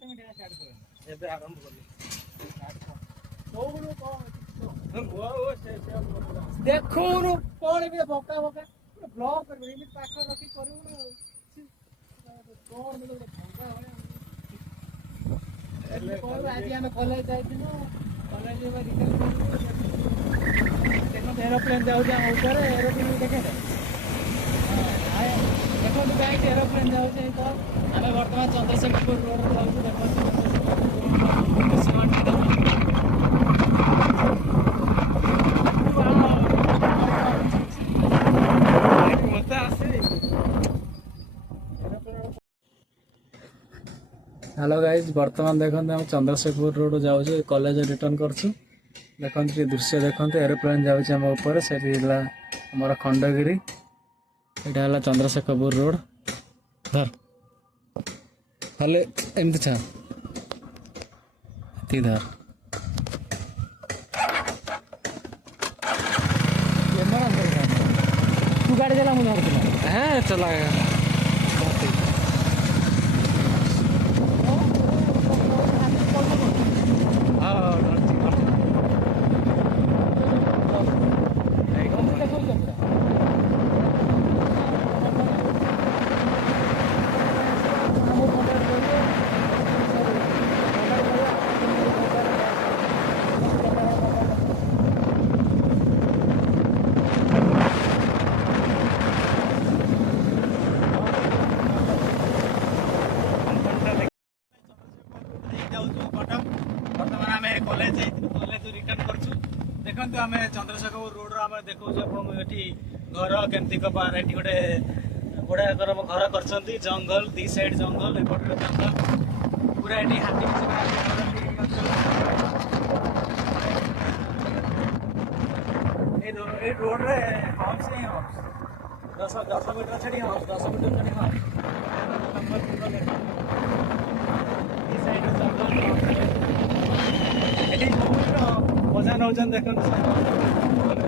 ଏବେ ଆରମ୍ଭ କଲି ଦେଖୁନୁ କଣ ଏବେ ବକା ବକା ବ୍ଲକ୍ କରିବୁ ଏମିତି ପାଖ ରଖି କରିବୁ ନା କଣ ଆଜି ଆମେ କଲେଜ ଯାଇଥିଲୁ କଲେଜ ଦେଖନ୍ତୁ ଏରୋପ୍ଲେନ୍ ଯାଉଛି ଆମ ଉପରେ ଏରୋପ୍ଲେନ୍ ଦେଖେ ଦେଖନ୍ତୁ କାହିଁକି ଏରୋପ୍ଲେନ୍ ଯାଉଛି ଆମେ ବର୍ତ୍ତମାନ ଚନ୍ଦ୍ରଶେଖରପୁର ରୋଡରେ ଯାଉଛୁ ଦେଖନ୍ତୁ हेलो गाइज बर्तमान देखते हम चंद्रशेखरपुर रोड जाऊँ कॉलेज रिटर्न करछु देखते दृश्य देखते एरोप्लेन जाम ऊपर से आमर खंडगिरी यहाँ है चंद्रशेखरपुर रोड धर खाली एमती छा धर तू गाड़ी चला मुझे हाँ चला देखते आम चंद्रशेखरपुर रोड आम देखा ये घर केमती कपार ये गोटे बढ़िया घर कर जंगल दी साइड जंगल एपटे जंगल पूरा ये हाथी रोड रे हम्स ही हम्स 10 मीटर छड़ी हम्स 10 मीटर छड़ी हम्स मजा नौजन देखते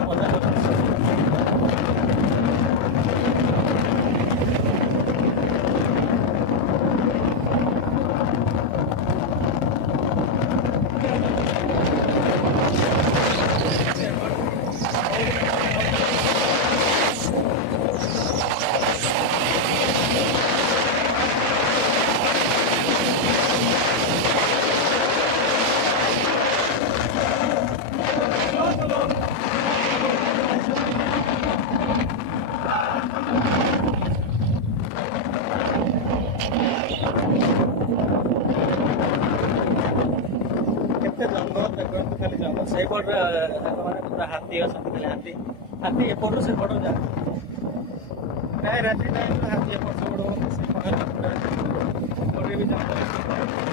मजा खाली जंगल से पूरा हाथी अच्छा खाली हाथी हाथी एपट से पड़ जा प्राय राति टाइम हाथी एपट से पड़ भी जंगल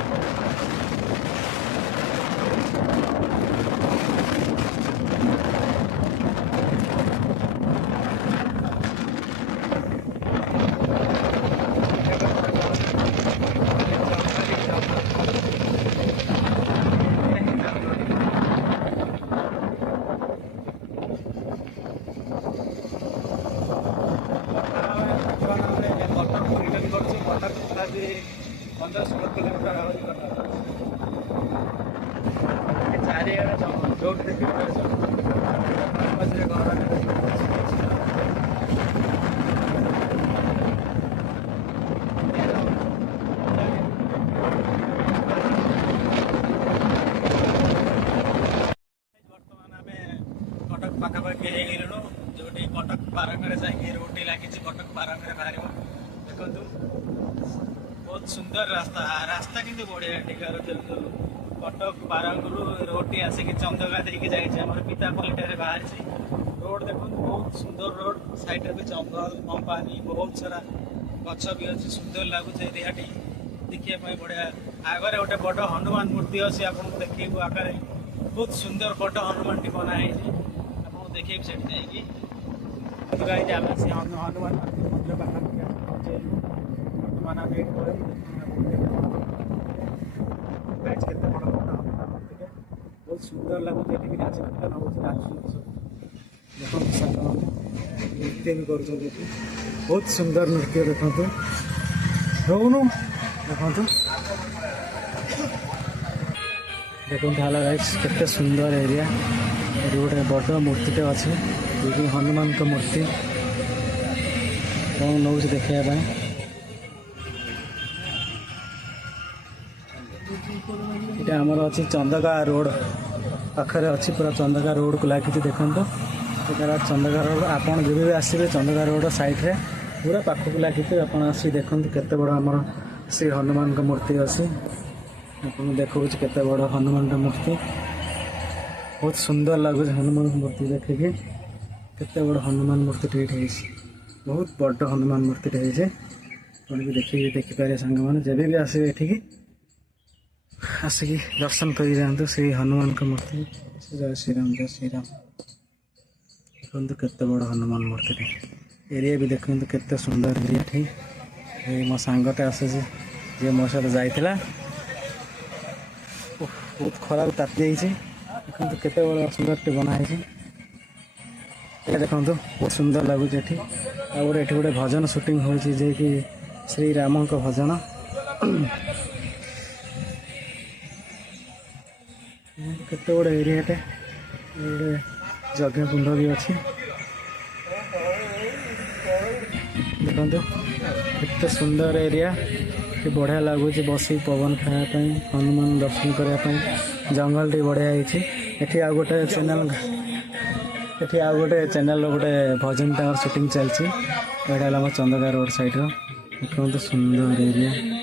पाखापाखि हो जो कटक पारंगे जाए रोटी लगी कटक पारंगे बाहर देखु बहुत सुंदर रास्ता रास्ता किंतु बढ़िया टीकार कटक पारंगु रोटी आसिक चंदगा देके जाए पिता पलिटार बाहर रोड देखो बहुत सुंदर रोड साइड भी जंगल कंपानी बहुत सारा गछ भी अच्छे सुंदर लगुच एरिया देखिए बढ़िया आगे गोटे बड़ हनुमान मूर्ति अच्छी आपको देखिए आगे बहुत सुंदर बड़ हनुमान टी बनाई आपको देखिए सेठ जाइए हनुमान मंदिर पाखे हनुमान बहुत सुंदर लगुच नाच नृत्य भी कर बहुत सुंदर नृत्य देखते रोनु देखु देखो हेलो गाइस केते सुंदर एरिया गोटे बड़ मूर्तिटे अच्छे ये हनुमान का मूर्ति कौन नौ देखा ये आमर अच्छी चंदका रोड पाखे अच्छी पूरा चंदका रोड को लगी देखो चंदका रोड आपड़ जब भी आसवे चंदका रोड साइड रे पूरा पाखक लगी आप देखते केते बड़ आमर श्री हनुमान का मूर्ति अच्छी आपको देखो केते बड़ हनुमान का मूर्ति बहुत सुंदर लगुच हनुमान मूर्ति देखिए केते बड़ हनुमान मूर्ति बहुत बड़ हनुमान मूर्ति कौन भी देखिए देखिपारे सांग मैंने जब भी आसवे ये आसिकी दर्शन कर जातु श्री हनुमान का मूर्ति जय श्रीराम देखो केते बड़ हनुमान मूर्ति एरिया भी देखो केते सुंदर एरिया ठीक मो सांगटे आस जे मो सहित जाइला बहुत खराब ताती देखो केते बड़ सुंदर बनाई देखो बहुत सुंदर लगुच ये गोटे भजन शूटिंग हो कि श्री राम का भजन केते बड़ एरियाटे गोटे यज्ञ कुंड भी अच्छी देखो केते सुंदर एरिया बढ़िया लगुच बस पवन खायापी हनुमान दर्शन करने जंगल टी बढ़िया ये आ गोटे चैनल ये आ गोटे चैनल गोटे भजन टावर शूटिंग चलती यहाँ चंदका रोड साइड देखो सुंदर एरिया